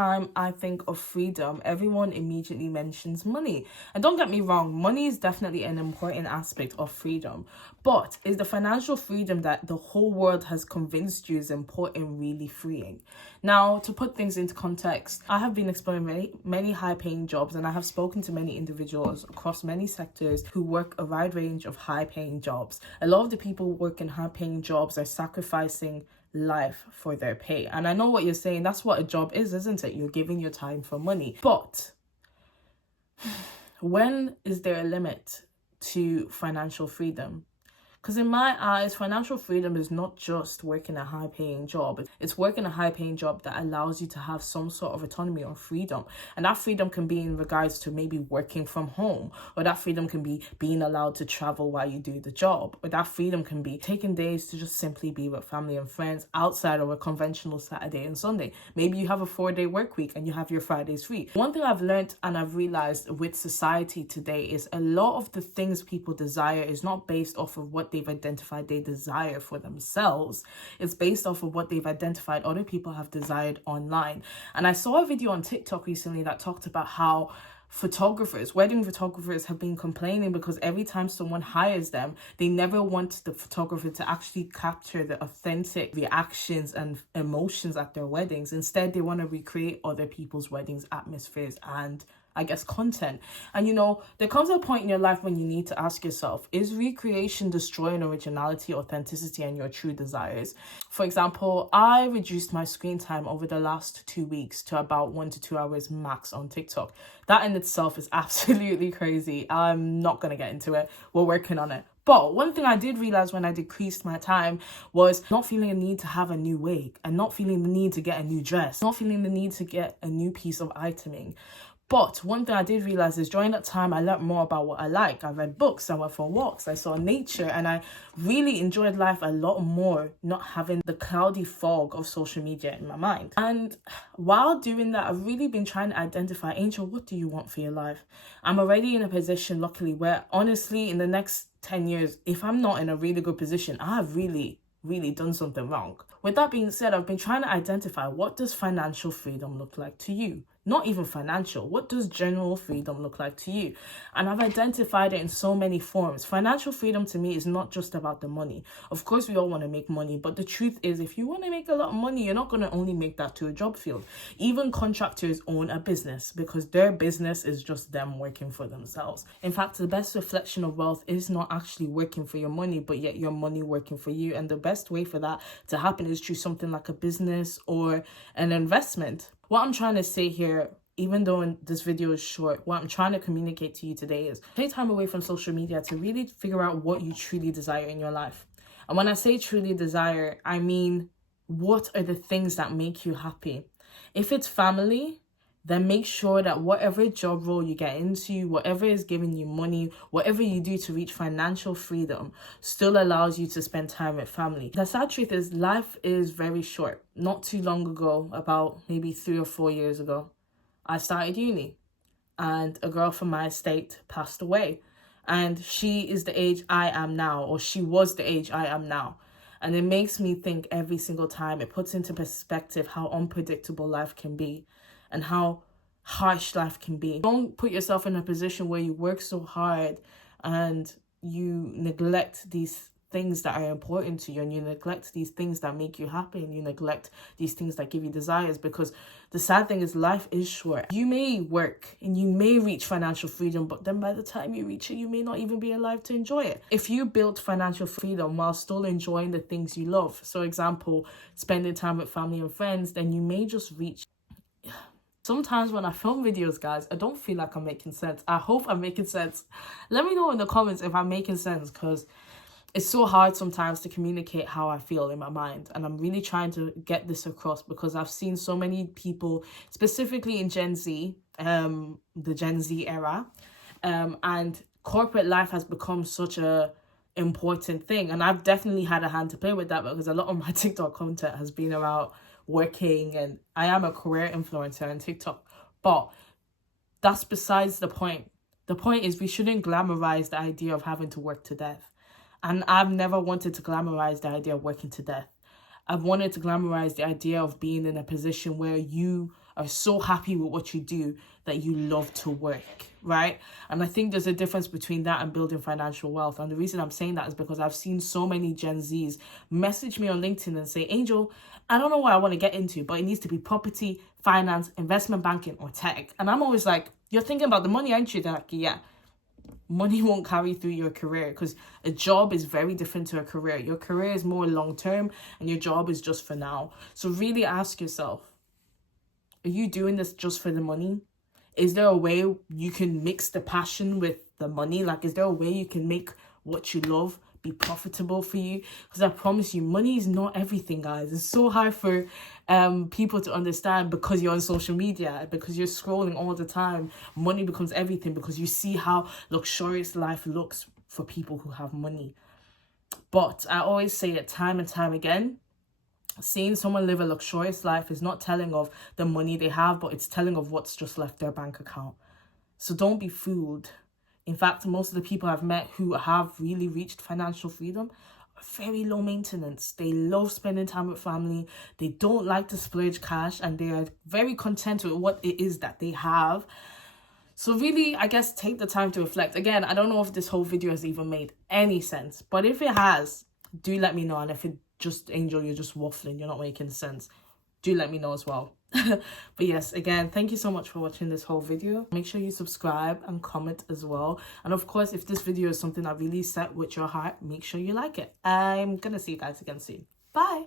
time I think of freedom, everyone immediately mentions money. And don't get me wrong, money is definitely an important aspect of freedom. But is the financial freedom that the whole world has convinced you is important really freeing? Now, to put things into context, I have been exploring many high-paying jobs, and I have spoken to many individuals across many sectors who work a wide range of high-paying jobs. A lot of the people working high-paying jobs are sacrificing life for their pay. And I know what you're saying. That's what a job is, isn't it? You're giving your time for money. But when is there a limit to financial freedom? Because in my eyes, financial freedom is not just working a high-paying job. It's working a high-paying job that allows you to have some sort of autonomy or freedom. And that freedom can be in regards to maybe working from home, or that freedom can be being allowed to travel while you do the job, or that freedom can be taking days to just simply be with family and friends outside of a conventional Saturday and Sunday. Maybe you have a 4-day work week and you have your Fridays free. One thing I've learned and I've realized with society today is a lot of the things people desire is not based off of what they've identified they desire for themselves. It's based off of what they've identified other people have desired online. And I saw a video on TikTok recently that talked about how wedding photographers have been complaining because every time someone hires them, they never want the photographer to actually capture the authentic reactions and emotions at their weddings. Instead, they want to recreate other people's weddings, atmospheres, and I guess content. And there comes a point in your life when you need to ask yourself, is recreation destroying originality, authenticity, and your true desires? For example, I reduced my screen time over the last 2 weeks to about 1 to 2 hours max on TikTok. That in itself is absolutely crazy. I'm not going to get into it. We're working on it. But one thing I did realize when I decreased my time was not feeling a need to have a new wig, and not feeling the need to get a new dress, not feeling the need to get a new piece of iteming. But one thing I did realize is during that time, I learned more about what I like. I read books, I went for walks, I saw nature, and I really enjoyed life a lot more not having the cloudy fog of social media in my mind. And while doing that, I've really been trying to identify, Angel, what do you want for your life? I'm already in a position, luckily, where honestly, in the next 10 years, if I'm not in a really good position, I have really done something wrong. With that being said, I've been trying to identify, what does financial freedom look like to you? Not even financial. What does general freedom look like to you? And I've identified it in so many forms. Financial freedom to me is not just about the money. Of course, we all want to make money, but the truth is, if you want to make a lot of money, you're not going to only make that to a job field. Even contractors own a business because their business is just them working for themselves. In fact, the best reflection of wealth is not actually working for your money, but yet your money working for you. And the best way for that to happen is through something like a business or an investment. What I'm trying to say here, even though this video is short, what I'm trying to communicate to you today is take time away from social media to really figure out what you truly desire in your life. And when I say truly desire, I mean, what are the things that make you happy? If it's family, then make sure that whatever job role you get into, whatever is giving you money, whatever you do to reach financial freedom, still allows you to spend time with family. The sad truth is life is very short. Not too long ago, about maybe 3 or 4 years ago, I started uni and a girl from my estate passed away. And she is the age I am now, or she was the age I am now. And it makes me think every single time. It puts into perspective how unpredictable life can be and how harsh life can be. Don't put yourself in a position where you work so hard and you neglect these things that are important to you, and you neglect these things that make you happy, and you neglect these things that give you desires, because the sad thing is life is short. You may work and you may reach financial freedom, but then by the time you reach it, you may not even be alive to enjoy it. If you build financial freedom while still enjoying the things you love, so example, spending time with family and friends, then you may just reach. Sometimes when I film videos, guys, I don't feel like I'm making sense. I hope I'm making sense. Let me know in the comments if I'm making sense, because it's so hard sometimes to communicate how I feel in my mind. And I'm really trying to get this across because I've seen so many people, specifically in Gen Z, the Gen Z era, and corporate life has become such a important thing. And I've definitely had a hand to play with that, because a lot of my TikTok content has been about working, and I am a career influencer on TikTok. But that's besides the point. The point is we shouldn't glamorize the idea of having to work to death. And I've never wanted to glamorize the idea of working to death. I've wanted to glamorize the idea of being in a position where you are so happy with what you do that you love to work, right? And I think there's a difference between that and building financial wealth. And the reason I'm saying that is because I've seen so many Gen Zs message me on LinkedIn and say, Angel, I don't know what I want to get into, but it needs to be property, finance, investment banking, or tech. And I'm always like, you're thinking about the money, aren't you? They're like, yeah. Money won't carry through your career, because a job is very different to a career. Your career is more long term and your job is just for now. So really ask yourself, are you doing this just for the money? Is there a way you can mix the passion with the money? Like, is there a way you can make what you love be profitable for you? Because I promise you, money is not everything, guys. It's so hard for people to understand, because you're on social media, because you're scrolling all the time. Money becomes everything because you see how luxurious life looks for people who have money. But I always say it time and time again, seeing someone live a luxurious life is not telling of the money they have, but it's telling of what's just left their bank account. So don't be fooled. In fact, most of the people I've met who have really reached financial freedom are very low maintenance. They love spending time with family. They don't like to splurge cash, and they are very content with what it is that they have. So really, I guess, take the time to reflect. Again, I don't know if this whole video has even made any sense, but if it has, do let me know. And if it just, Angel, you're just waffling, you're not making sense, do let me know as well. But yes, again, thank you so much for watching this whole video. Make sure you subscribe and comment as well. And of course, if this video is something that really set with your heart, make sure you like it. I'm gonna see you guys again soon. Bye.